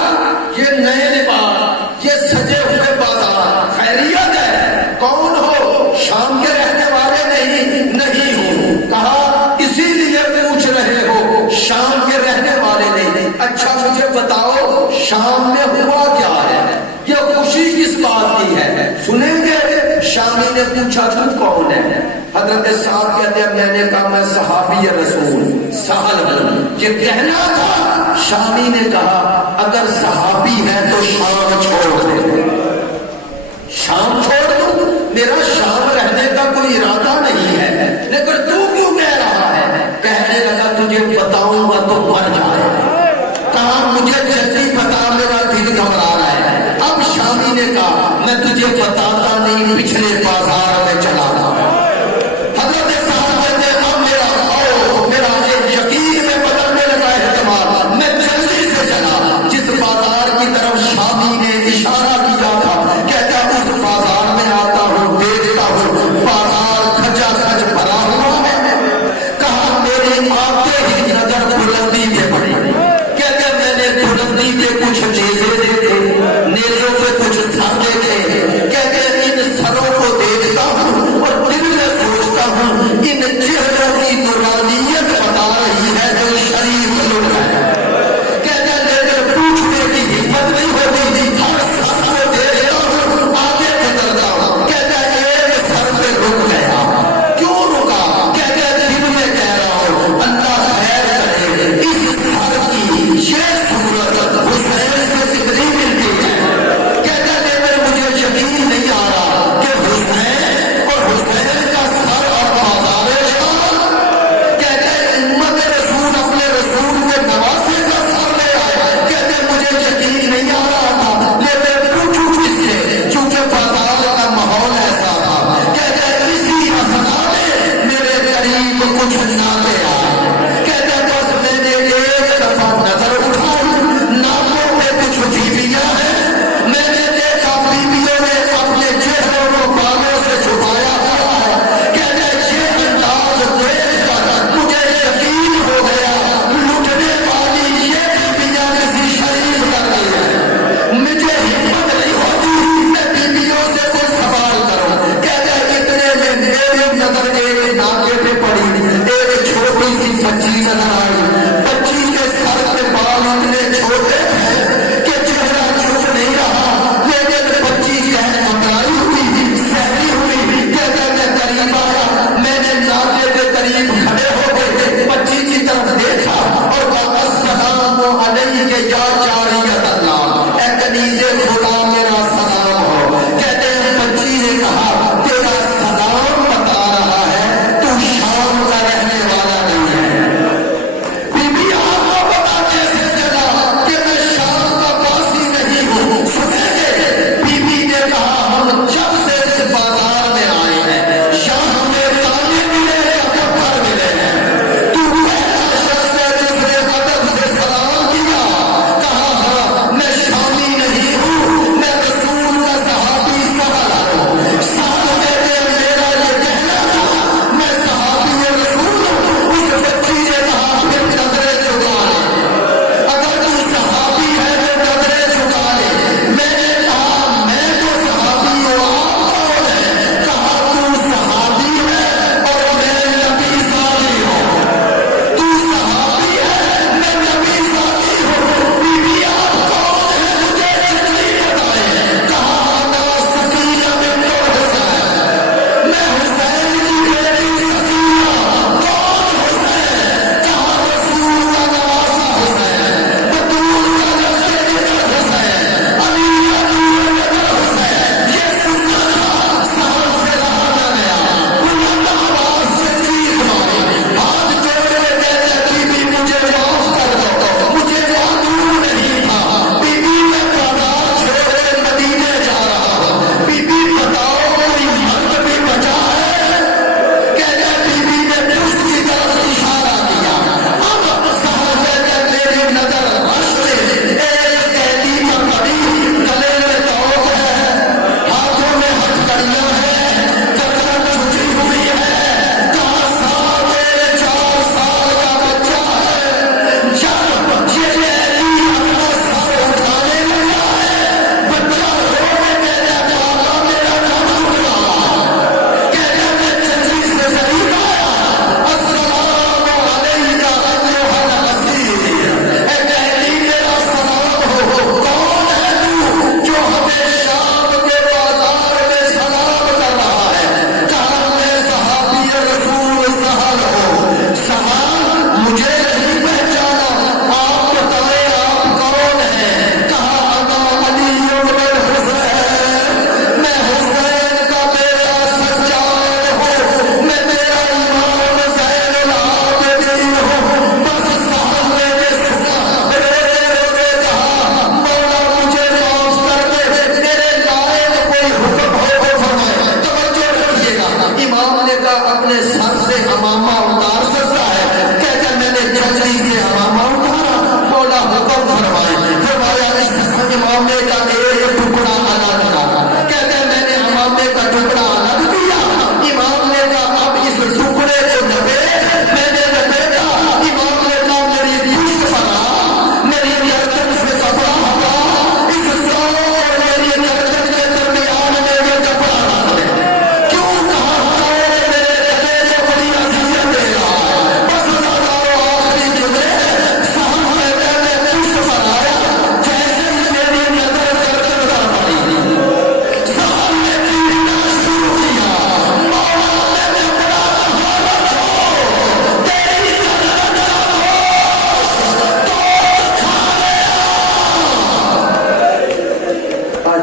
یہ نئے لباس یہ سجے ہوئے بازار خیریت ہے؟ کون ہو؟ شام کے رہنے والے نہیں ہوں. کہا اسی لیے پوچھ رہے ہو شام کے رہنے والے نہیں. اچھا مجھے بتاؤ شام میں ہوا کیا ہے؟ یہ خوشی کس بات کی ہے؟ سنیں گے. شامی نے پوچھا تو کون ہے؟ حضرت صاحب کہتے ہیں میں نے کہا میں صحابی رسول سہل ہوں. یہ کہنا تھا. شامی نے کہا اگر صحابی ہے تو شام چھوڑ دے. شام چھوڑ دوں؟ میرا شام رہنے کا کوئی ارادہ نہیں ہے. لیکن تو کیوں کہہ رہا ہے؟ کہنے لگا تجھے بتاؤں گا تو مر جائے. کہا مجھے جلدی بتا میرا دل گھبرا رہا ہے. اب شامی نے کہا میں تجھے بتاتا نہیں پچھلے بازار میں چلا رہا. حضرت صاحب کہتے ہیں اب میرا خوف میرا یقین میں بدلنے لگا احتمال. میں جلدی سے چلا جس بازار کی طرف شامی نے اشارہ کیا تھا. کہتا اس بازار میں آتا ہوں دیکھتا ہوں بازار کھچا کھچ بھرا ہوا ہے. کہا میری آتے ہی نظر بلندی پہ پڑی. کہتے میں نے بلندی پہ کچھ نیزے دیکھے. نیزوں پہ کچھ سر دیکھے. کہتے ان سروں کو دیکھتا ہوں اور دل میں سوچتا ہوں ان چہروں کی نورانیت بتا رہی ہے جو شریف لوگ ہیں. کہتے لیکن پوچھنے کی ہمت نہیں ہوتی. ہر سر کو دیکھتا ہوں آگے گزرتا ہوں. کہتا ایک سر پہ رک گیا. کیوں رکا؟ کہتا دل میں کہہ رہا ہوں اللہ خیر کرے اس سر کی یہ صورت حسین سے کتنی ملتی ہے. کہتا لیکن مجھے یقین نہیں آ رہا کہ حسین اور حسین کا سر اور بازار شام. کہتے امت رسول اپنے رسول کے نواسے کا سر لے آئے. کہتے مجھے یقین نہیں آ رہا تھا لیکن پوچھوں کس سے چونکہ بازار کا ماحول ایسا تھا. کہتے اسی مسئلہ میں میرے قریب کچھ ناطے آئے. کہتے بس میں نے ایک دفعہ نظر اٹھائی ناطوں پہ کچھ بیویاں ہیں. میں نے دیکھا بیویوں نے اپنے چہروں کو بالوں سے چھپایا ہوا ہے. کہتے یہ انداز دیکھ کر مجھے یقین ہو گیا لٹنے والی یہ بیویاں کسی شریف کرتی ہے. مجھے ہمت نہیں ہوتی میں بیویوں سے کوئی سوال کروں. کہتے اتنے میں میری نظر ایک ناطے پہ پڑی. ایک چھوٹی سی بچی نظر آئی. بچی کے سر پہ بال اتنے چھوٹے ہیں کہ چہرہ چھپ نہیں رہا. لیکن بچی گھبرائی ہوئی سہری ہوئی. کہتے میں قریب آیا. میں نے ناطے کے قریب کھڑے ہو گئے. بچی کی طرف دیکھا اور کہا السلام علیک یا جاریت اللہ. اے کنیز خدا میرا سلام ہو. کہتے ہیں بچی نے کہا تیرا سلام بتا رہا ہے تو شام کا رہنے والا نہیں ہے. بی بی آپ کو پتا کیسے چلا کہ میں شام کا باسی نہیں ہوں؟ سنیں گے بی بی نے کہا ہم جب سے اس بازار میں آئے ہیں یہاں ہمیں تانے ملے ہیں پتھر ملے ہیں. تو پہلا شخص ہے جس نے ادب سے سلام کیا. کہا ہاں میں شامی نہیں ہوں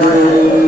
محمد